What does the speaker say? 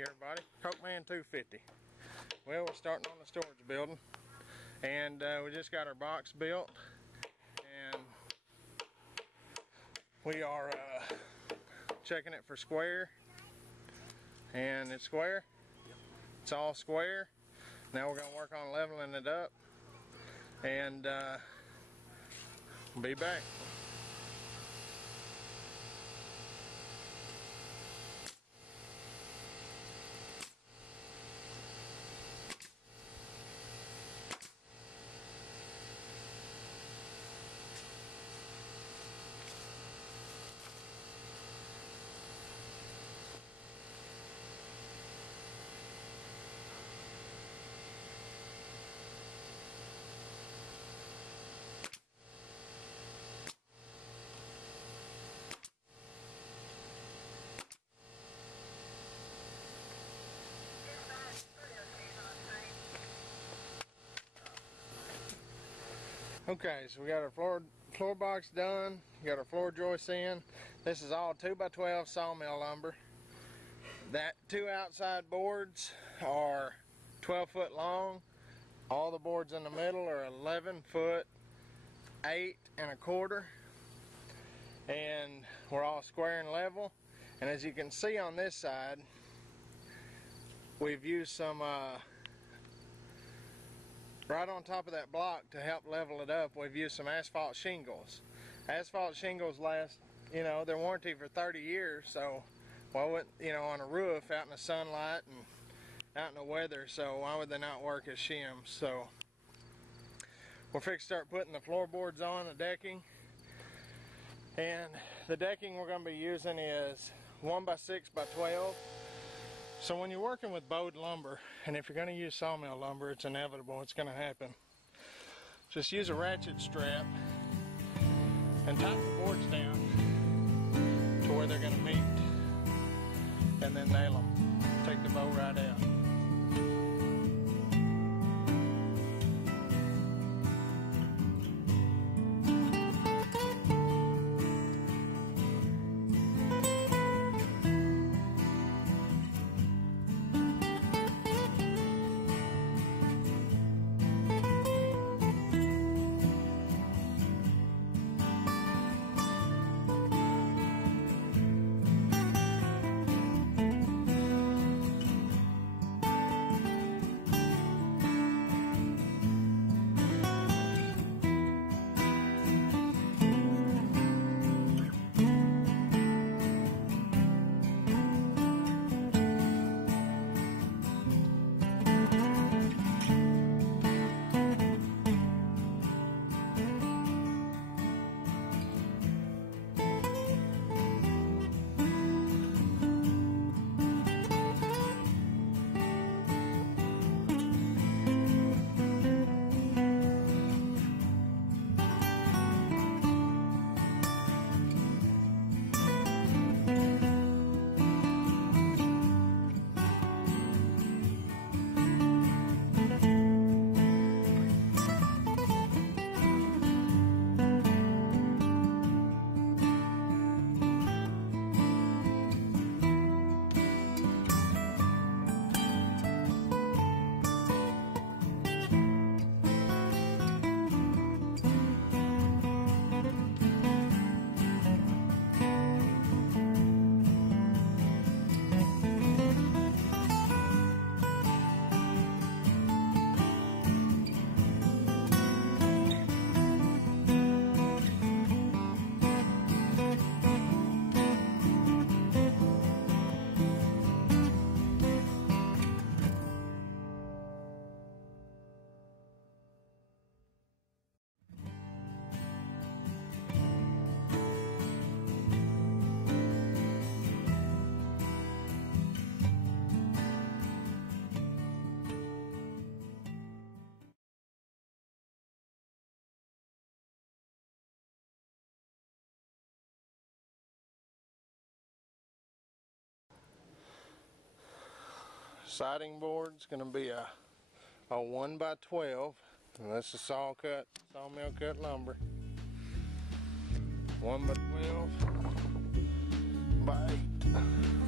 Hey everybody, Cokeman 250. Well, we're starting on the storage building, and we just got our box built, and we are checking it for square, and it's square. It's all square. Now we're going to work on leveling it up, and we'll be back. Okay, so we got our floor box done. We got our floor joists in. This is all 2x12 sawmill lumber. That two outside boards are 12 foot long. All the boards in the middle are 11 foot 8 1/4, and we're all square and level. And as you can see on this side, we've used some right on top of that block to help level it up. We've used some asphalt shingles. Asphalt shingles last, they're warranty for 30 years, so why wouldn't, on a roof out in the sunlight and out in the weather, so why would they not work as shims? So we're fixing to start putting the floorboards on, the decking. And the decking we're going to be using is 1x6x12. So when you're working with bowed lumber, and if you're going to use sawmill lumber, it's inevitable, it's going to happen. Just use a ratchet strap and tighten the boards down to where they're going to meet, and then nail them. Take the bow right out. Siding board's going to be a 1x12, and this is sawmill cut lumber. 1x12 by 8.